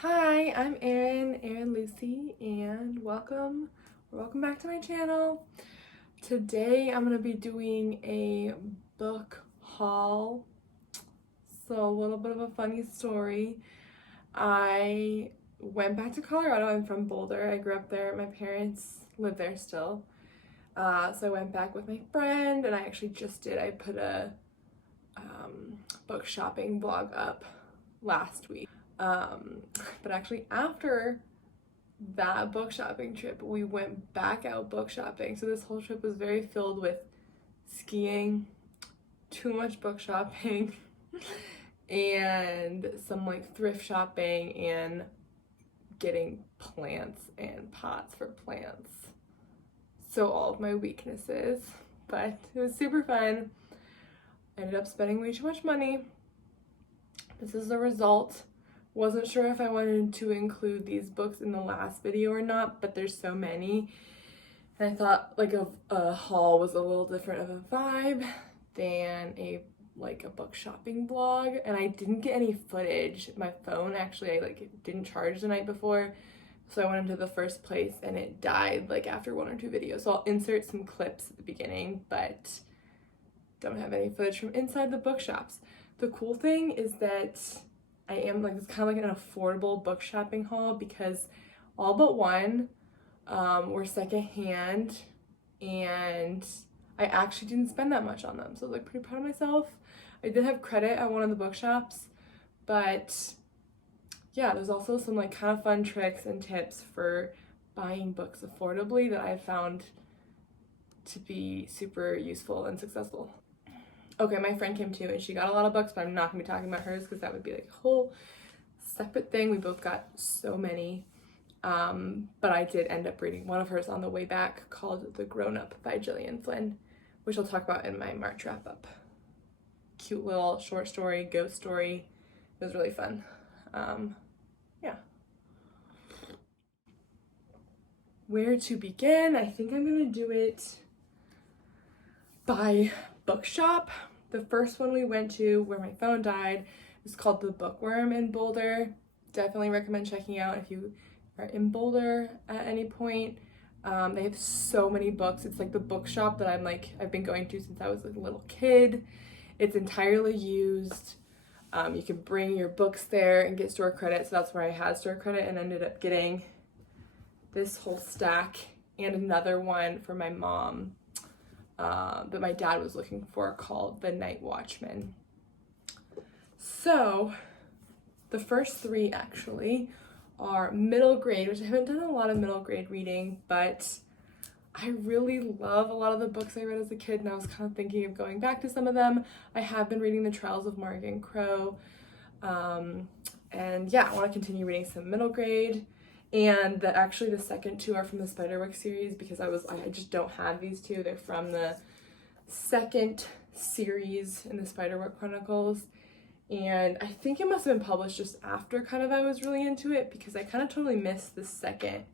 Hi, I'm Erin Lucy, and welcome back to my channel. Today I'm gonna be doing a book haul. So a little bit of a funny story. I went back to Colorado. I'm from Boulder. I grew up there. My parents live there still. So I went back with my friend, and I actually just did. I put a book shopping blog up last week. But actually after that book shopping trip, we went back out book shopping. So this whole trip was very filled with skiing, too much book shopping, and some like thrift shopping and getting plants and pots for plants. So all of my weaknesses, but it was super fun. I ended up spending way too much money. This is the result. Wasn't sure if I wanted to include these books in the last video or not, but there's so many. And I thought like a haul was a little different of a vibe than a book shopping vlog. And I didn't get any footage. My phone actually didn't charge the night before. So I went into the first place and it died like after one or two videos. So I'll insert some clips at the beginning, but don't have any footage from inside the bookshops. The cool thing is that I am it's kind of like an affordable book shopping haul because all but one were secondhand, and I actually didn't spend that much on them. So I was pretty proud of myself. I did have credit at one of the bookshops, but yeah, there's also some kind of fun tricks and tips for buying books affordably that I found to be super useful and successful. Okay, my friend came too, and she got a lot of books, but I'm not going to be talking about hers because that would be a whole separate thing. We both got so many, but I did end up reading one of hers on the way back called The Grown Up by Gillian Flynn, which I'll talk about in my March wrap-up. Cute little short story, ghost story. It was really fun. Yeah. Where to begin? I think I'm going to do it by bookshop. The first one we went to where my phone died is called the Bookworm in Boulder. Definitely recommend checking out if you are in Boulder at any point. They have so many books. It's like the bookshop that I've been going to since I was a little kid. It's entirely used. You can bring your books there and get store credit. So that's where I had store credit and ended up getting this whole stack and another one for my mom that my dad was looking for called The Night Watchman. So the first three actually are middle grade, which I haven't done a lot of middle grade reading, but I really love a lot of the books I read as a kid, and I was kind of thinking of going back to some of them. I have been reading The Trials of Morgan Crow, and yeah, I want to continue reading some middle grade. And actually the second two are from the Spiderwick series because I just don't have these two. They're from the second series in the Spiderwick Chronicles. And I think it must have been published just after I was really into it because I kind of totally missed the second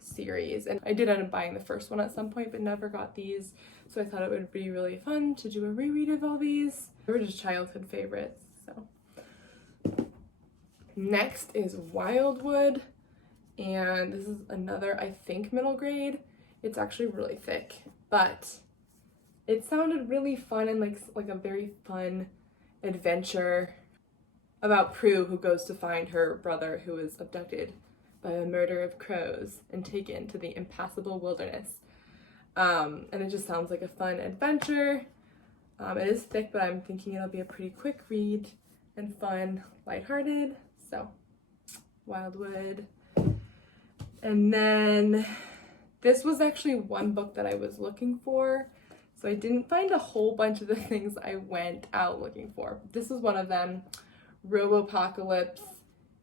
series. And I did end up buying the first one at some point but never got these. So I thought it would be really fun to do a reread of all these. They were just childhood favorites. So next is Wildwood. And this is another, I think, middle grade. It's actually really thick, but it sounded really fun and like a very fun adventure about Prue, who goes to find her brother who was abducted by a murder of crows and taken to the impassable wilderness. And it just sounds like a fun adventure. It is thick, but I'm thinking it'll be a pretty quick read and fun, lighthearted. So, Wildwood. And then this was actually one book that I was looking for. So I didn't find a whole bunch of the things I went out looking for. This was one of them, Robopocolypse.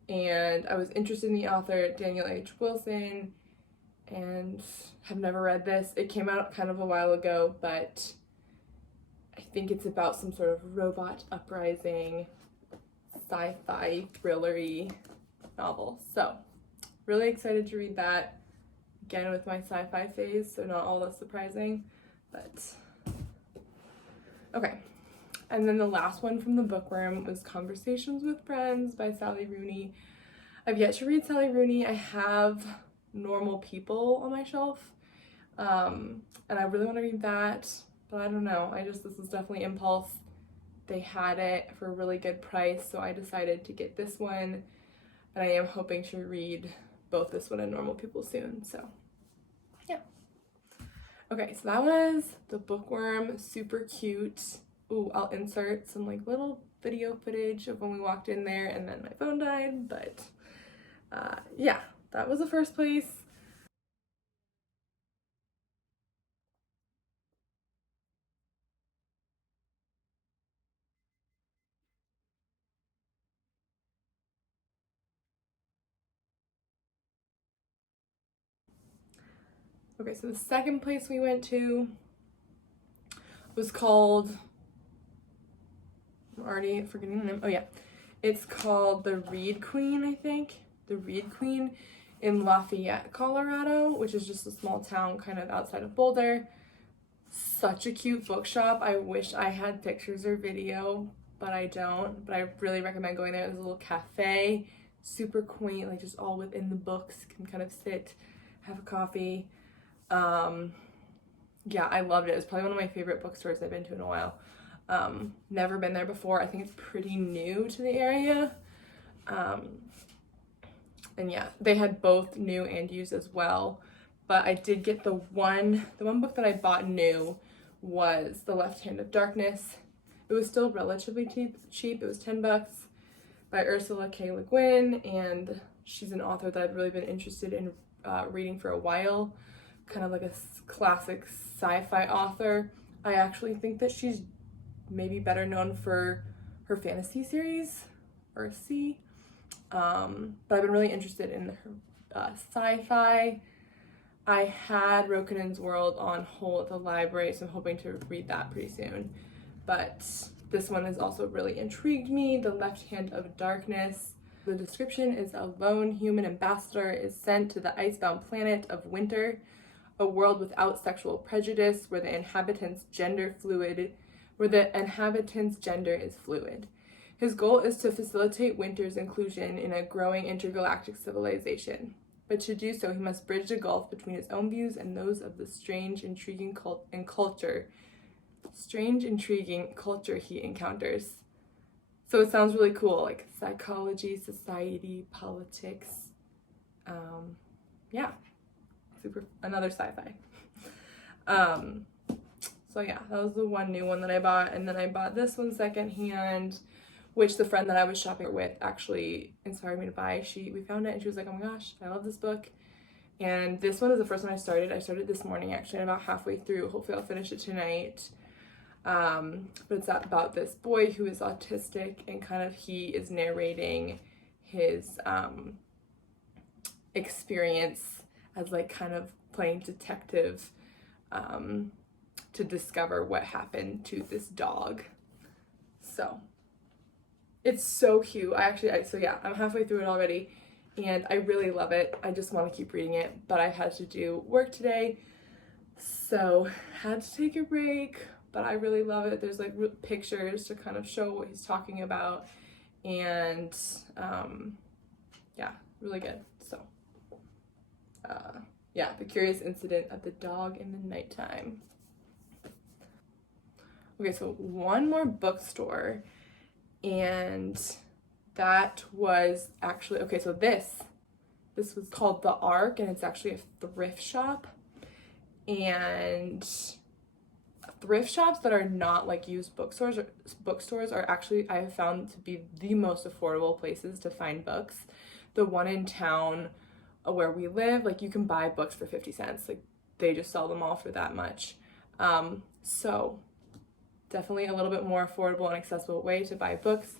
And I was interested in the author, Daniel H. Wilson, and have never read this. It came out kind of a while ago, but I think it's about some sort of robot uprising, sci-fi, thriller-y novel. So really excited to read that, again with my sci-fi phase, so not all that surprising, but okay. And then the last one from the Bookworm was Conversations with Friends by Sally Rooney. I've yet to read Sally Rooney. I have Normal People on my shelf, and I really want to read that, but I don't know. This was definitely impulse. They had it for a really good price, so I decided to get this one, and I am hoping to read both this one and Normal People soon, so yeah. Okay, so that was the Bookworm, super cute. Ooh, I'll insert some like little video footage of when we walked in there and then my phone died, but yeah, that was the first place. Okay, so the second place we went to was called, I'm already forgetting the name. Oh yeah, it's called the Reed Queen, I think. The Reed Queen in Lafayette, Colorado, which is just a small town kind of outside of Boulder. Such a cute bookshop. I wish I had pictures or video, but I don't. But I really recommend going there. There's a little cafe, super quaint, like just all within the books. Can kind of sit, have a coffee. Yeah, I loved it. It was probably one of my favorite bookstores I've been to in a while. Never been there before. I think it's pretty new to the area. And yeah, they had both new and used as well. But I did get the one book that I bought new was The Left Hand of Darkness. It was still relatively cheap. It was $10 by Ursula K. Le Guin, and she's an author that I've really been interested in reading for a while. Kind of like a classic sci-fi author. I actually think that she's maybe better known for her fantasy series, Earthsea. But I've been really interested in her sci-fi. I had Rokinen's World on hold at the library, so I'm hoping to read that pretty soon. But this one has also really intrigued me, The Left Hand of Darkness. The description is a lone human ambassador is sent to the icebound planet of Winter, a world without sexual prejudice where the inhabitants' gender is fluid. His goal is to facilitate Winter's inclusion in a growing intergalactic civilization. But to do so, he must bridge the gulf between his own views and those of the strange, intriguing culture he encounters. So it sounds really cool, like psychology, society, politics. Yeah, another sci-fi. So yeah, that was the one new one that I bought, and then I bought this one secondhand, which the friend that I was shopping with actually inspired me to buy. We found it and she was like, oh my gosh, I love this book. And this one is the first one I started. I started this morning actually, and about halfway through. Hopefully I'll finish it tonight. But it's about this boy who is autistic, and kind of he is narrating his experience as like kind of playing detective to discover what happened to this dog. So it's so cute. So yeah, I'm halfway through it already and I really love it. I just want to keep reading it, but I had to do work today, so had to take a break, but I really love it. There's like pictures to kind of show what he's talking about, and yeah, really good. So yeah, The Curious Incident of the Dog in the Nighttime. Okay, so one more bookstore, and that was actually, okay, so this was called The Ark, and it's actually a thrift shop. And thrift shops that are not like used bookstores are actually, I have found to be the most affordable places to find books. The one in town where we live, like you can buy books for 50 cents. Like they just sell them all for that much. So definitely a little bit more affordable and accessible way to buy books,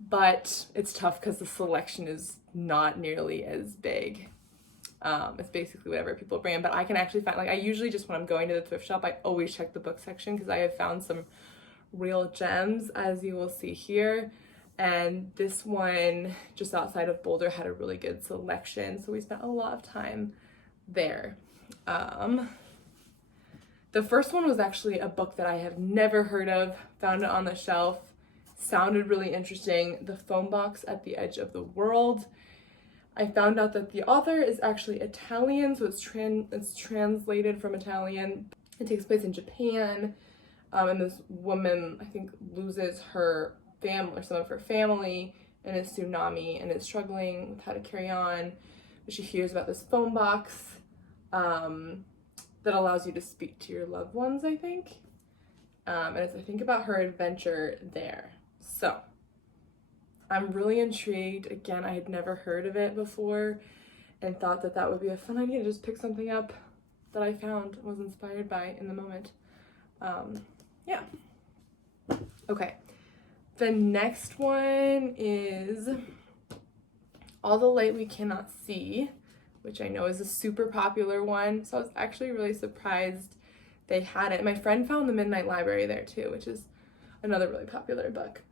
but it's tough because the selection is not nearly as big. It's basically whatever people bring in, but I can actually find, like I usually just when I'm going to the thrift shop, I always check the book section because I have found some real gems, as you will see here. And this one just outside of Boulder had a really good selection, so we spent a lot of time there. The first one was actually a book that I have never heard of, found it on the shelf, sounded really interesting. The Phone Box at the Edge of the World. I found out that the author is actually Italian, so it's translated from Italian. It takes place in Japan, and this woman, I think, loses her family or some of her family in a tsunami and is struggling with how to carry on. But she hears about this phone box that allows you to speak to your loved ones, I think. And as I think about her adventure there. So, I'm really intrigued. Again, I had never heard of it before and thought that that would be a fun idea to just pick something up that I found and was inspired by in the moment. Yeah. Okay. The next one is All the Light We Cannot See, which I know is a super popular one. So I was actually really surprised they had it. My friend found the Midnight Library there too, which is another really popular book.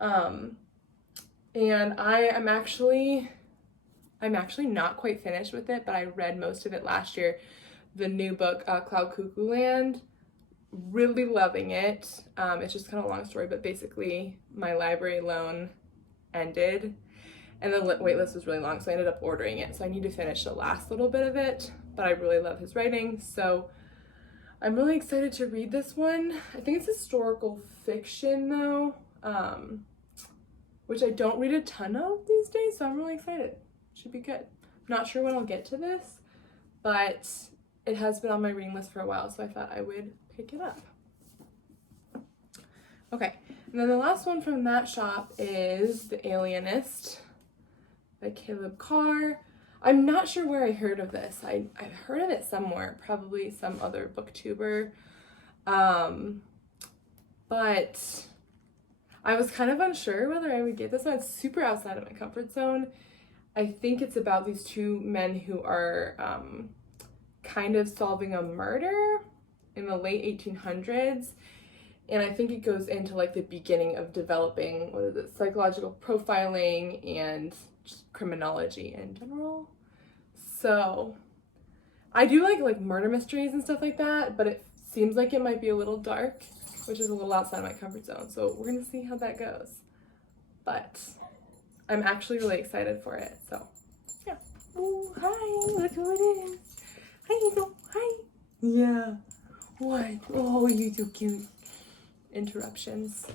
And I'm actually not quite finished with it, but I read most of it last year. The new book, Cloud Cuckoo Land, really loving it. It's just kind of a long story, but basically my library loan ended and the wait list was really long, so I ended up ordering it. So I need to finish the last little bit of it, but I really love his writing, so I'm really excited to read this one. I think it's historical fiction though, which I don't read a ton of these days, so I'm really excited. Should be good. Not sure when I'll get to this, but it has been on my reading list for a while, so I thought I would pick it up. Okay, and then the last one from that shop is The Alienist by Caleb Carr. I'm not sure where I heard of this. I've heard of it somewhere, probably some other booktuber, but I was kind of unsure whether I would get this one. It's super outside of my comfort zone. I think it's about these two men who are kind of solving a murder in the late 1800s. And I think it goes into like the beginning of developing, psychological profiling and just criminology in general. So I do like murder mysteries and stuff like that, but it seems like it might be a little dark, which is a little outside of my comfort zone. So we're gonna see how that goes. But I'm actually really excited for it, so yeah. Oh, hi, look who it is. Hi, Eagle, hi. Yeah, what? Oh, you're so cute. Interruptions.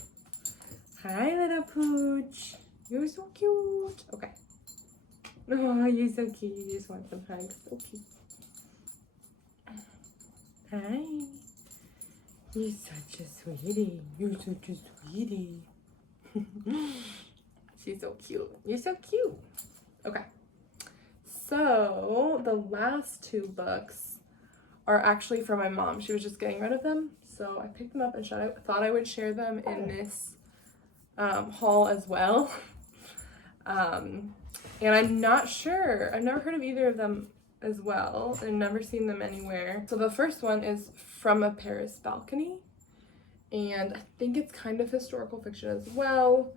Hi, little pooch. You're so cute. Okay. Oh, you're so cute. You just want some hugs. Okay. Hi. You're such a sweetie. You're such a sweetie. She's so cute. You're so cute. Okay. So the last two books are actually for my mom. She was just getting rid of them. So I picked them up and thought I would share them in this haul as well. And I'm not sure. I've never heard of either of them as well and never seen them anywhere. So the first one is From a Paris Balcony. And I think it's kind of historical fiction as well.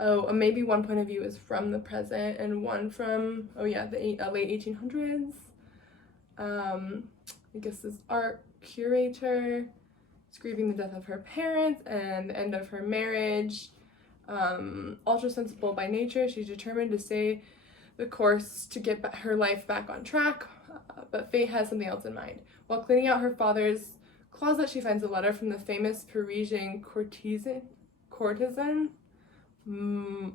Oh, maybe one point of view is from the present and one from, the late 1800s. I guess this art curator is grieving the death of her parents and the end of her marriage. Ultra sensible by nature, she's determined to stay the course to get her life back on track, but fate has something else in mind. While cleaning out her father's closet, she finds a letter from the famous Parisian courtesan.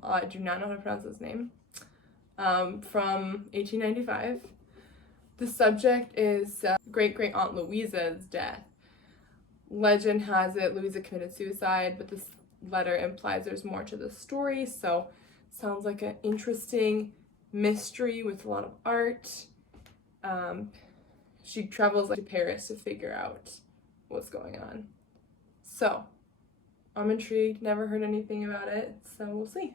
I do not know how to pronounce his name. From 1895. The subject is great-great-aunt Louisa's death. Legend has it Louisa committed suicide, but this letter implies there's more to the story, so sounds like an interesting mystery with a lot of art. She travels to Paris to figure out what's going on. So, I'm intrigued, never heard anything about it, so we'll see.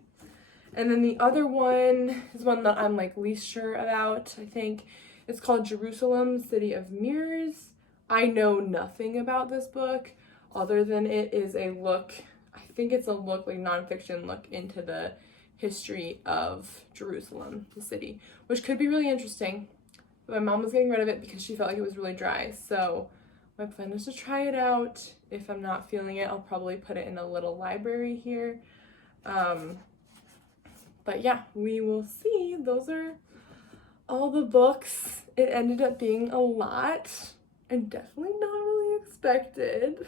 And then the other one is one that I'm least sure about, I think. It's called Jerusalem, City of Mirrors. I know nothing about this book other than it is a look, I think it's a look, nonfiction look into the history of Jerusalem, the city, which could be really interesting. But my mom was getting rid of it because she felt like it was really dry, so my plan is to try it out. If I'm not feeling it, I'll probably put it in a little library here. But yeah, we will see. Those are all the books, it ended up being a lot and definitely not really expected.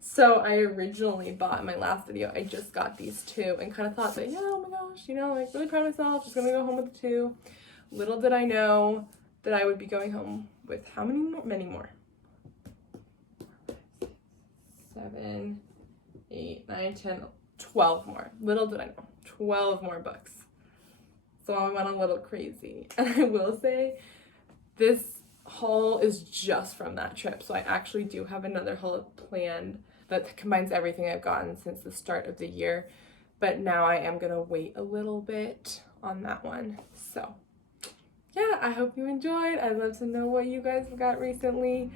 So I originally bought in my last video, I just got these 2 and kind of thought that, yeah, oh my gosh, you know, like really proud of myself, just gonna go home with the 2. Little did I know that I would be going home with how many more? Many more. 7, 8, 9, 10, 12 more. Little did I know. 12 more books. So I went a little crazy. And I will say, this haul is just from that trip. So I actually do have another haul planned that combines everything I've gotten since the start of the year. But now I am going to wait a little bit on that one. So yeah, I hope you enjoyed. I'd love to know what you guys have got recently.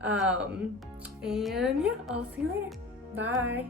And yeah, I'll see you later. Bye.